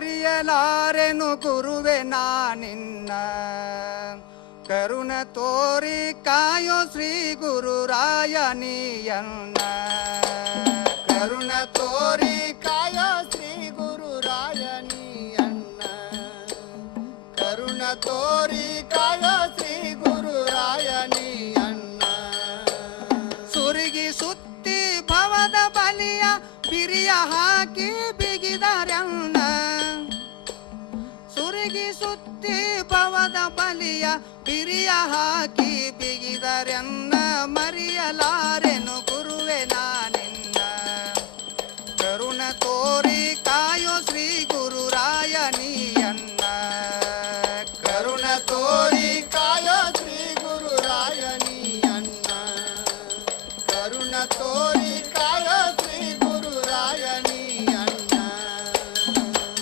ಮರೆಯಲಾರೆನು ಗುರುವೆ ನಾನಿನ್ನ ಕರುಣ ತೋರಿ ಕಾಯೋ ಶ್ರೀ ಗುರುರಾಯನಿಯನ್ನ ಕರುಣ ತೋರಿ ಕಾಯೋ ಶ್ರೀ ಗುರುರಾಯನಿಯನ್ನ ಕರುಣ ತೋರಿ ಕಾಯೋ ಶ್ರೀ ಗುರುರಾಯನಿಯನ್ನ ಸುರಿಗಿ ಸುತ್ತಿ ಭವದ ಬಲಿಯ ಬಿರಿಯ ಹಾಕಿ ಬಿಗಿದರನ್ನ ಸುರಿಗಿ ಸುತ್ತಿ ಭವದ ಬಲಿಯ ಬಿರಿಯ ಹಾಕಿ ಬಿಗಿದರನ್ನ ಮರೆಯಲಾರೆನು ಗುರುವೆ ನಾನಿನ್ನ ಕರುಣ ತೋರಿ ಕಾಯೋ ಶ್ರೀ ಗುರುರಾಯನಿಯನ್ನ ಕರುಣ ತೋರಿ ಕಾಯೋ ಶ್ರೀ ಗುರುರಾಯನಿಯನ್ನ ಕರುಣ ತೋರಿ ಕಾಯೋ ಶ್ರೀ ಗುರುರಾಯನಿಯನ್ನ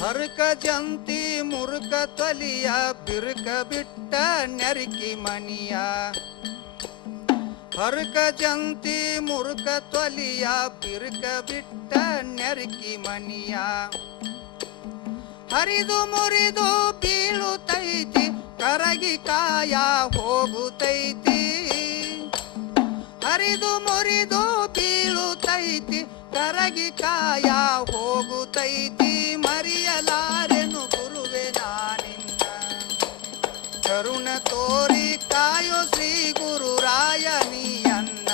ಹರಕ ಜಂತಿ ಮುರುಕ ತೊಲಿಯ ಬಿರುಕ ಬಿಟ್ಟ ನೆರಕಿ ಮನಿಯ ಹರಕ ಜಂತಿ ಮುರುಕ ತೊಲಿಯ ಬಿರುಕ ಬಿಟ್ಟ ನೆರಕಿ ಮನಿಯ ಹರಿದು ಮುರಿದು ಬೀಳುತ್ತೈತಿ ಕರಗಿ ಕಾಯ ಹೋಗುತ್ತೈತಿ ಹರಿದು ಮುರಿದು ಬೀಳುತ್ತೈತಿ ಕರಗಿ ಕಾಯ ಹೋಗುತ್ತೈತಿ ಮರೆಯಲಾರೆನು ಗುರುವೆ ನಾನಿನ್ನ ಕರುಣ ತೋರಿ ಕಾಯೋ ಶ್ರೀ ಗುರುರಾಯನಿಯನ್ನ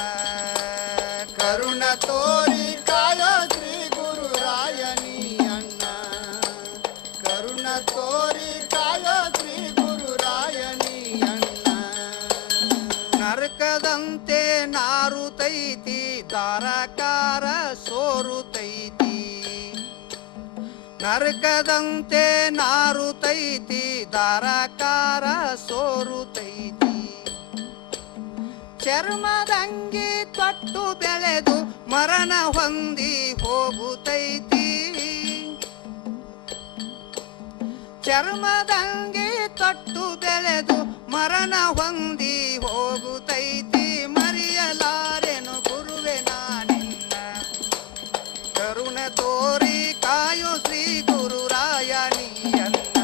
ಕರುಣ ತೋರಿ ಕಾಯೋ ಶ್ರೀ ಗುರುರಾಯನಿಯನ್ನ ಕರುಣ ತೋರಿ ಕಾಯೋ ಶ್ರೀ ಗುರುರಾಯನಿಯನ್ನ ನರಕದಂತೆ ನಾರುತ್ತೈತಿ ದಾರಕಾರ ಸೋರುತ್ತೈತಿ ನರಕದಂತೆ ನಾರುತ್ತೈತಿ ದಾರಕಾರ ಸೋರುತ್ತೈತಿ ಚರ್ಮದಂಗಿ ತೊಟ್ಟು ಬೆಳೆದು ಮರಣ ಹೊಂದಿ ಹೋಗುತ್ತೈತಿ ಚರ್ಮದಂಗಿ ತೊಟ್ಟು ಬೆಳೆದು ಮರಣ ಹೊಂದಿ ಹೋಗುತ್ತೈತಿ ಮರೆಯಲಾರೆನು ಗುರುವೆ ನಾನಿನ್ನ ಕರುಣ ತೋರಿ ಕಾಯೋ ಶ್ರೀ ಗುರುರಾಯನಿಯನ್ನ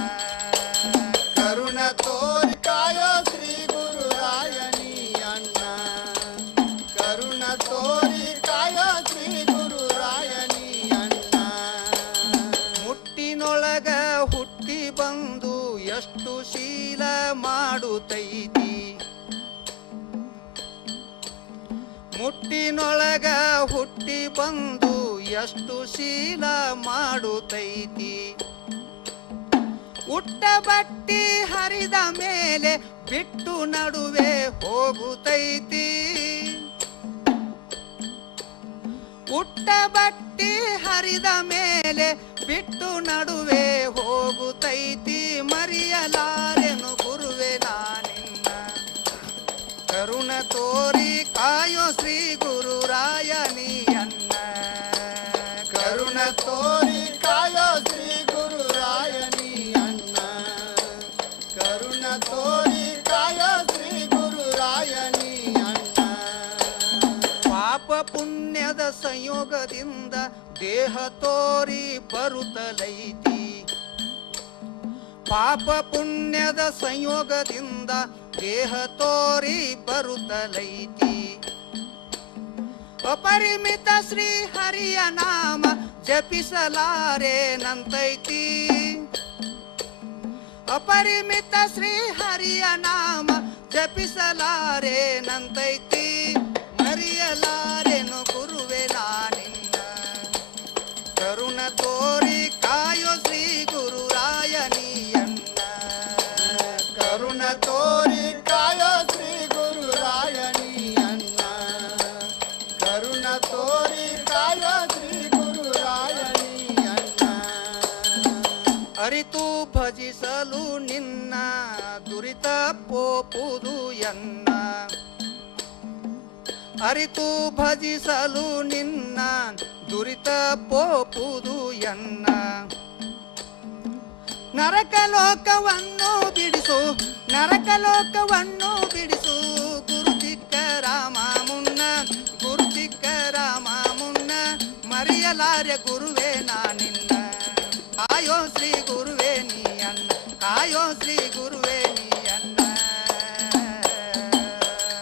ಕರುಣ ತೋರಿ ಕಾಯೋ ಶ್ರೀ ಗುರುರಾಯನಿಯನ್ನ ಕರುಣ ತೋರಿ ಕಾಯೋ ಶ್ರೀ ಗುರುರಾಯನಿಯನ್ನ ಮುಟ್ಟಿನೊಳಗ ಹುಟ್ಟಿ ಬಂದು ಎಷ್ಟು ಶೀಲ ಮಾಡುತ್ತೈತಿ ಮುಟ್ಟಿನೊಳಗ ಹುಟ್ಟಿ ಬಂದು ಎಷ್ಟು ಶೀಲ ಮಾಡುತ್ತೈತಿ ಉಟ್ಟ ಬಟ್ಟಿ ಹರಿದ ಮೇಲೆ ಬಿಟ್ಟು ನಡುವೆ ಹೋಗುತ್ತೈತಿ ಉಟ್ಟ ಬಟ್ಟಿ ಹರಿದ ಮೇಲೆ ಬಿಟ್ಟು ನಡುವೆ ಹೋಗುತ್ತೈತಿ ಮರೆಯಲಾರೆನು ಗುರುವೆ ನಾನಿನ್ನ ಕರುಣ ತೋರಿ ಕಾಯೋ ಶ್ರೀ ಗುರುರಾಯನಿಯನ್ನ ಕರುಣ ತೋರಿ ಕಾಯೋ ಶ್ರೀ ಗುರುರಾಯನಿಯನ್ನ ಕರುಣ ತೋರಿ ಕಾಯೋ ಶ್ರೀ ಗುರುರಾಯನಿಯನ್ನ ಪಾಪ ಪುಣ್ಯದ ಸಂಯೋಗದಿಂದ ದೇಹ ತೋರಿ ಬರುತ್ತಲೈತಿ ಪಾಪ ಪುಣ್ಯದ ಸಂಯೋಗದಿಂದ ದೇಹ ತೋರಿ ಬರುತ್ತಲೈತಿ ಅಪರಿಮಿತ ಶ್ರೀ ಹರಿಯ ನಾಮ ಜಪಿಸಲಾರೇನಂತೈತಿ ಅಪರಿಮಿತ ಶ್ರೀ ಹರಿಯ ನಾಮ ಜಪಿಸಲಾರೇನಂತೈತಿ ಮರೆಯಲಾರೆನು ಗುರುವೆ ನಾನಿನ್ನ ಕರುಣ ತೋರಿ ಕಾಯೋ ಶ್ರೀ ಗುರುರಾಯನಿಯನ್ನ ಕರುಣ ತೋರಿ ಕಾಯೋ ಶ್ರೀ ಗುರುರಾಯನಿಯನ್ನ ಕರುಣ ತೋರಿ ಕಾಯೋ ಶ್ರೀ ಗುರುರಾಯನಿಯನ್ನ ಅರಿತು ಭಜಿಸಲು ನಿನ್ನ ದುರಿತ ಪೋಪುದು ಎನ್ನ ಅರಿತು ಭಜಿಸಲು ನಿನ್ನ ದುರಿತ ಪೋಪುದು ಎನ್ನ ನರಕಲೋಕವನ್ನು ಬಿಡಿಸು ನರಕಲೋಕವನ್ನು ಬಿಡಿಸು ಗುರು ಚಿಕ್ಕ ರಾಮ ಮುನ್ನ ಗುರು ಚಿಕ್ಕ ರಾಮ ಮುನ್ನ ಮರೆಯಲಾರೆ ಗುರುವೇ ನಾನಿನ್ನ ಆಯೋ ಶ್ರೀ ಶ್ರೀ ಗುರುವೇ ನೀ